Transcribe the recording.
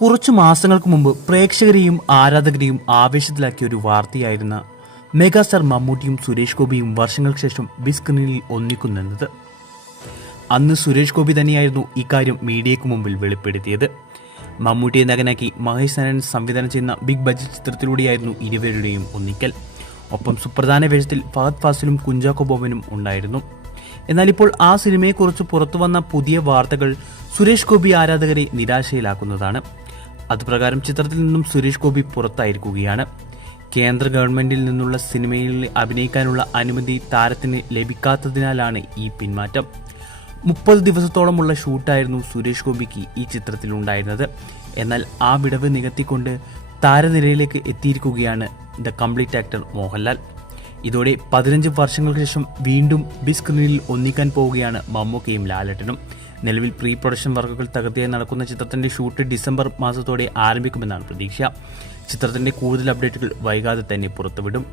കുറച്ചു മാസങ്ങൾക്ക് മുമ്പ് പ്രേക്ഷകരെയും ആരാധകരെയും ആവേശത്തിലാക്കിയ ഒരു വാർത്തയായിരുന്ന മെഗാസ്റ്റാർ മമ്മൂട്ടിയും സുരേഷ് ഗോപിയും വർഷങ്ങൾക്ക് ശേഷം ബിഗ് സ്ക്രീനിൽ ഒന്നിക്കുന്നെന്നത്. അന്ന് സുരേഷ് ഗോപി തന്നെയായിരുന്നു ഇക്കാര്യം മീഡിയയ്ക്ക് മുമ്പിൽ വെളിപ്പെടുത്തിയത്. മമ്മൂട്ടിയെ നഗനാക്കി മഹേഷ് നാരായണൻ സംവിധാനം ചെയ്യുന്ന ബിഗ് ബഡ്ജറ്റ് ചിത്രത്തിലൂടെയായിരുന്നു ഇരുവരുടെയും ഒന്നിക്കൽ. ഒപ്പം സുപ്രധാന വേഷത്തിൽ ഫഹദ് ഫാസിലും കുഞ്ചാക്കോ ബോബനും ഉണ്ടായിരുന്നു. എന്നാൽ ഇപ്പോൾ ആ സിനിമയെക്കുറിച്ച് പുറത്തുവന്ന പുതിയ വാർത്തകൾ സുരേഷ് ഗോപി ആരാധകരെ നിരാശയിലാക്കുന്നതാണ്. അതുപ്രകാരം ചിത്രത്തിൽ നിന്നും സുരേഷ് ഗോപി പുറത്തായിരിക്കുകയാണ്. കേന്ദ്ര ഗവൺമെന്റിൽ നിന്നുള്ള സിനിമയിൽ അഭിനയിക്കാനുള്ള അനുമതി താരത്തിന് ലഭിക്കാത്തതിനാലാണ് ഈ പിന്മാറ്റം. 30 ദിവസത്തോളമുള്ള ഷൂട്ടായിരുന്നു സുരേഷ് ഗോപിക്ക് ഈ ചിത്രത്തിലുണ്ടായിരുന്നത്. എന്നാൽ ആ വിടവ് നികത്തിക്കൊണ്ട് താരനിരയിലേക്ക് എത്തിയിരിക്കുകയാണ് ദ കംപ്ലീറ്റ് ആക്ടർ മോഹൻലാൽ. ഇതോടെ 15 വർഷങ്ങൾക്ക് ശേഷം വീണ്ടും ബിഗ് സ്ക്രീനിൽ ഒന്നിക്കാൻ പോവുകയാണ് മമ്മൂക്കയും ലാലേട്ടനും. നിലവിൽ പ്രീ പ്രൊഡക്ഷൻ വർക്കുകൾ തകൃതിയായി നടക്കുന്ന ചിത്രത്തിന്റെ ഷൂട്ട് ഡിസംബർ മാസത്തോടെ ആരംഭിക്കുമെന്നാണ് പ്രതീക്ഷ. ചിത്രത്തിന്റെ കൂടുതൽ അപ്ഡേറ്റുകൾ വൈകാതെ തന്നെ പുറത്തുവിടും.